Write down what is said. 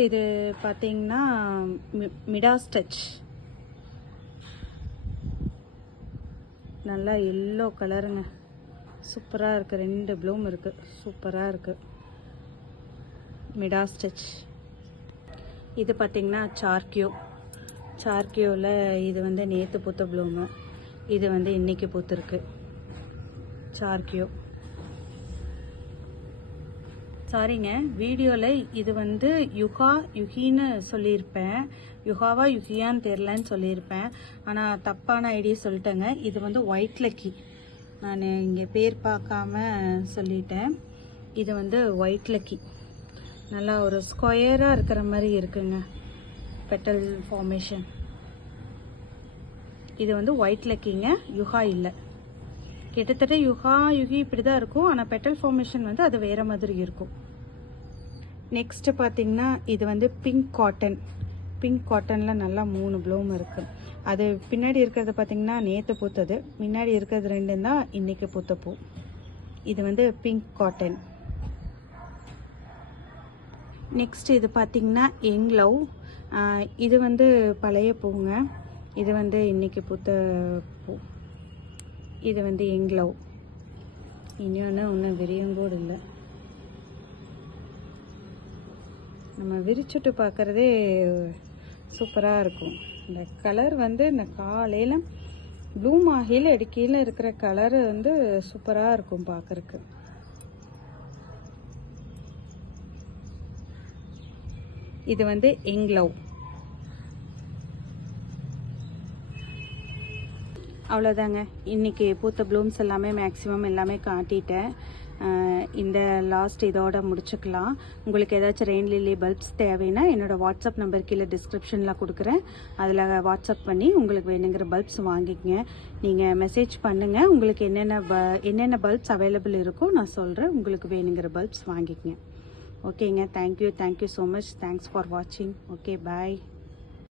இது பார்த்தீங்கன்னா Midas touch, நல்லா எல்லோ கலருங்க, சூப்பராக இருக்குது. 2 ப்ளூம் இருக்குது, சூப்பராக இருக்குது. Midas touch. இது பார்த்தீங்கன்னா சார்கியோவில் இது வந்து நேற்று பூத்த ப்ளூமு, இது வந்து இன்னைக்கு பூத்துருக்கு. சார்கியோ சாரிங்க, வீடியோவில் இது வந்து யுகின்னு சொல்லியிருப்பேன். யுகாவா யுகியான்னு தெரிலன்னு சொல்லியிருப்பேன். ஆனால் தப்பான ஐடியா சொல்லிட்டேங்க. இது வந்து ஒயிட் லக்கி, நான் இங்கே பேர் பார்க்காம சொல்லிட்டேன். இது வந்து ஒயிட் லக்கி, நல்லா ஒரு ஸ்கொயராக இருக்கிற மாதிரி இருக்குங்க பெட்டல் ஃபார்மேஷன். இது வந்து ஒயிட் லக்கிங்க, யுகா இல்லை. கிட்டத்தட்ட யுகி இப்படி தான் இருக்கும், ஆனால் பெட்டல் ஃபார்மேஷன் வந்து அது வேறு மாதிரி இருக்கும். நெக்ஸ்ட்டு பார்த்தீங்கன்னா இது வந்து பிங்க் காட்டனில் நல்லா 3 ப்ளூம் இருக்குது. அது பின்னாடி இருக்கிறது பார்த்தீங்கன்னா நேற்று பூத்தது, முன்னாடி இருக்கிறது 2 தான் இன்றைக்கி பூத்த பூ. இது வந்து பிங்க் காட்டன். நெக்ஸ்ட் இது பார்த்தீங்கன்னா யங் லவ், இது வந்து பழைய பூங்க, இது வந்து இன்றைக்கி பூத்த பூ. இது வந்து யங் லவ். இன்னும் விரியங்கூட இல்லை, நம்ம விரிச்சுட்டு பார்க்குறதே சூப்பராக இருக்கும். இந்த கலர் வந்து இந்த காலையில் ப்ளூம் ஆகியில் கீழே இருக்கிற கலரு வந்து சூப்பராக இருக்கும் பார்க்குறக்கு. இது வந்து யங் லவ். அவ்வளோதாங்க, இன்றைக்கி பூத்த ப்ளூம்ஸ் எல்லாமே மேக்ஸிமம் எல்லாமே காட்டிட்டேன். இந்த லாஸ்ட் இதோட முடிச்சுக்கலாம். உங்களுக்கு ஏதாச்சும் ரெயின் லில்லி பல்ப்ஸ் தேவைன்னா என்னோடய வாட்ஸ்அப் நம்பர் கீழே டிஸ்கிரிப்ஷனில் கொடுக்குறேன், அதில் வாட்ஸ்அப் பண்ணி உங்களுக்கு வேணுங்கிற பல்ப்ஸ் வாங்கிக்கங்க. நீங்கள் மெசேஜ் பண்ணுங்கள், உங்களுக்கு என்னென்ன பல்ப்ஸ் அவைலபிள் இருக்கோ நான் சொல்கிறேன், உங்களுக்கு வேணுங்கிற பல்ப்ஸ் வாங்கிக்கங்க. ஓகேங்க, thank you so much, thanks for வாட்சிங். ஓகே, பாய்.